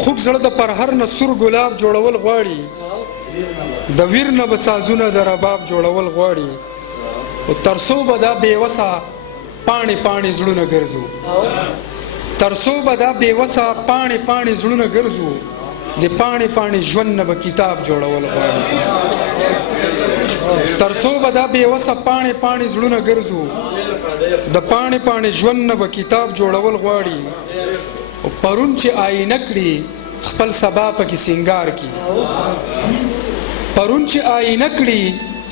خوږ زړه د پرهر نه سور ګلاب جوړول غواړي د ویر نه به سازونه د رباب جوړول غواړي او تر څو به دا بېوسه پاڼې پاڼې زړونه ګرځو تر څو به دا بېوسه پاڼې پاڼې زړونه ګرځو د پاڼې پاڼې ژوند نه به کتاب جوړول غواړي تر څو به دا بېوسه پاڼې پاڼې زړونه ګرځو د پاڼې پاڼې ژوند نه به کتاب جوړول غواړي او پرون چې آینه کړي خپل سبا پکې سینګار کړي پرون چې آینه کړي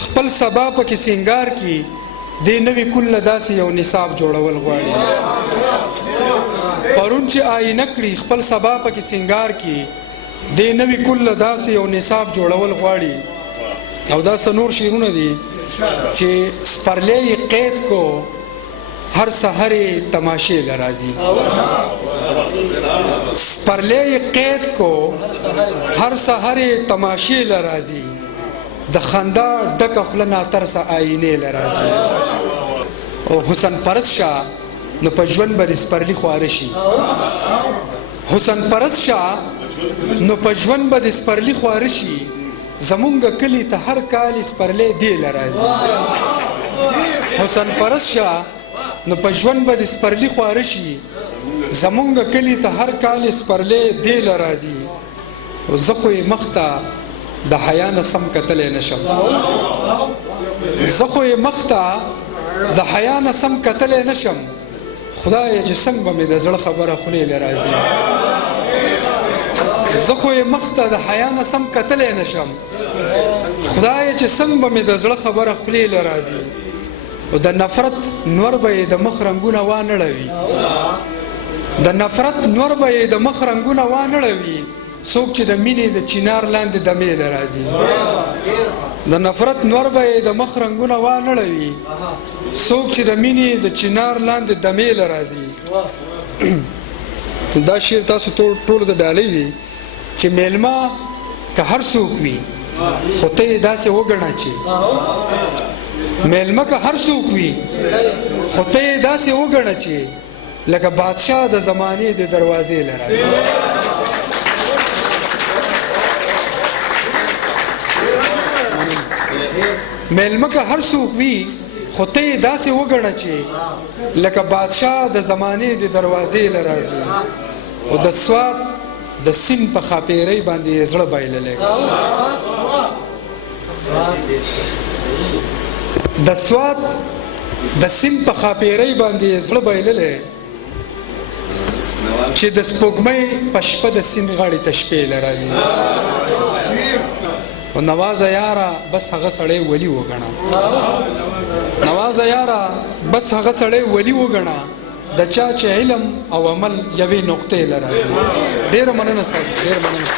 خپل سبا پکې سینګار کړي دې نوې کله داسې یو نصاب جوړول غواړي پرون چې آینه کړي خپل سبا پکې سینګار کړي دې نوې کله داسې یو نصاب جوړول غواړي او دا نور شعرونه دي چې سپرلی قید کو هر سحر تماشے لرازی سپرلی قید کو هر سحر تماشے لرازی د خندا ډکه خوله ناترسه آینې لرازی او حسن پرست شاه نو په ژوند به د سپرلي خواره شي حسن پرست شاه نو په ژوند به د سپرلي خواره شي زمونږ کلی ته هر کال سپرلی دی لرازی حسن پرست شاه نو په ژوند به د سپرلي خواره شي زمونږ کلی ته هر کال سپرلی دی لرازي او زه خو یې مخ ته د حیا نه سم کتلی نشم زه خو یې مخ ته د حیا نه سم کتلی نشم خدایه چې څنګه به مې د زړه خبره خولې له راځي زه خو یې مخ ته د حیا نه سم کتلی نشم خدایه چې څنګه به مې د زړه خبره خولې له راځي او د نفرت نور به د مخ رنگونه وانړوي د نفرت نور به د مخ رنگونه وانړوي څوک چې د مینې د چینار لاندې دمې له راځي د نفرت نور به د مخ رنگونه وانړوي څوک چې د مینې د چینار لاندې دمې له راځي دا شعر تاسو ټول د ډالۍ دی چې میلمه که هر څوک وي خو ته یې داسې وګڼه چې میلمه که هر څوک وي خو ته یې داسې وګڼه چې لکه بادشاه د زمانې د دروازې له راځي میلمه که هر څوک وي خو ته یې داسې وګڼه چې لکه بادشاه د زمانې د دروازې له راځي او د سوات د سیند په خاپیرۍ باندې یې زړه بایللی د سوات د سیند په خاپیرۍ باندې یې زړه بایللی چې د سپوږمۍ په شپه د سیند غاړې ته شپې له راځي او نوازه یاره بس هغه سړی ولي وګڼه نوازه یاره بس هغه سړی ولي وګڼه د چا چې علم او عمل یوې نقطې له راځي ډېره مننه صاحب ډېره مننه